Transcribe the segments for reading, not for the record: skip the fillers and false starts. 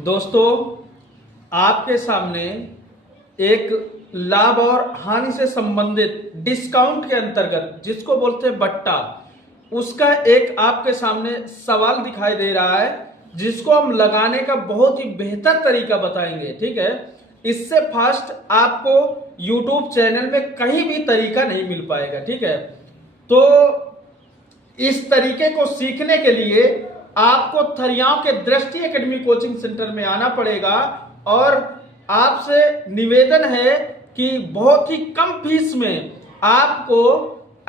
दोस्तों, आपके सामने एक लाभ और हानि से संबंधित डिस्काउंट के अंतर्गत जिसको बोलते हैं बट्टा, उसका एक आपके सामने सवाल दिखाई दे रहा है जिसको हम लगाने का बहुत ही बेहतर तरीका बताएंगे। ठीक है, इससे फास्ट आपको YouTube चैनल में कहीं भी तरीका नहीं मिल पाएगा। ठीक है, तो इस तरीके को सीखने के लिए आपको थरियाओं के दृष्टि एकेडमी कोचिंग सेंटर में आना पड़ेगा और आपसे निवेदन है कि बहुत ही कम फीस में आपको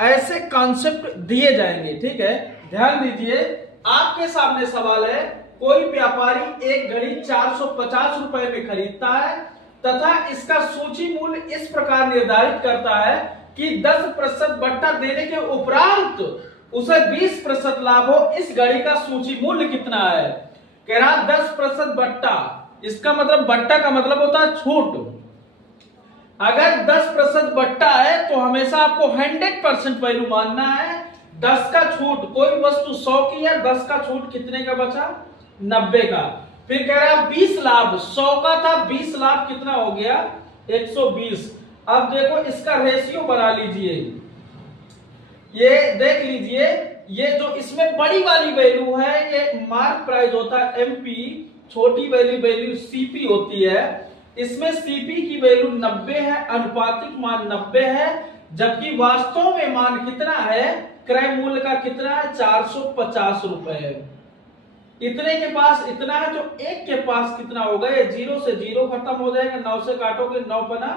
ऐसे कॉन्सेप्ट दिए जाएंगे। ठीक है, ध्यान दीजिए, आपके सामने सवाल है, कोई व्यापारी एक घड़ी 450 रुपए में खरीदता है तथा इसका सूची मूल्य इस प्रकार निर्धारित करता है कि 10% बट्टा देने के उपरांत उसे 20% लाभ हो। इस घड़ी का सूची मूल्य कितना है? कह रहा 10% बट्टा, इसका मतलब बट्टा का मतलब होता है छूट। अगर 10% बट्टा है तो हमेशा आपको 100% वैल्यू मानना है। 10 का छूट, कोई वस्तु 100 की है, 10 का छूट कितने का बचा? 90 का। फिर कह रहा 20 लाभ, 100 का था, 20 लाभ कितना हो गया? 120। अब देखो इसका रेशियो बना लीजिए, ये देख लीजिए, ये जो इसमें बड़ी वाली वैल्यू है ये मार्क प्राइस होता है MP, छोटी वाली वैल्यू CP होती है। इसमें CP की वैल्यू 90 है, अनुपातिक मान 90 है, जबकि वास्तव में मान कितना है? क्रय मूल्य का कितना है? 450 रुपए। इतने के पास इतना है तो एक के पास कितना होगा? ये 0 से 0 खत्म हो जाएगा, 9 से काटोगे 9 पना,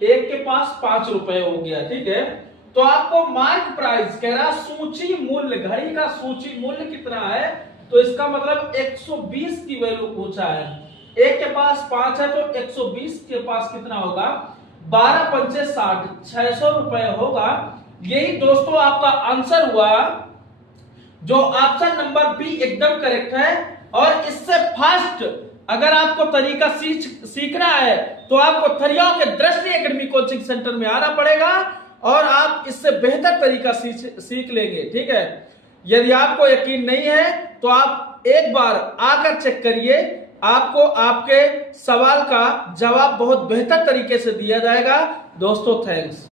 एक के पास 5 रुपए हो गया। ठीक है, तो आपको मार्क प्राइस कह रहा सूची मूल्य, घड़ी का सूची मूल्य कितना है, तो इसका मतलब 120 की वैल्यू पूछा है। एक के पास 5 है तो 120 के पास कितना होगा? 12 पंचे 60, 600 रुपए होगा। यही दोस्तों आपका आंसर हुआ, जो ऑप्शन नंबर बी एकदम करेक्ट है। और इससे फास्ट अगर आपको तरीका सीखना है तो आपको थरियाओं के दृष्टि एकेडमी कोचिंग सेंटर में आना पड़ेगा और आप इससे बेहतर तरीका सीख लेंगे। ठीक है, यदि आपको यकीन नहीं है तो आप एक बार आकर चेक करिए, आपको आपके सवाल का जवाब बहुत बेहतर तरीके से दिया जाएगा। दोस्तों, थैंक्स।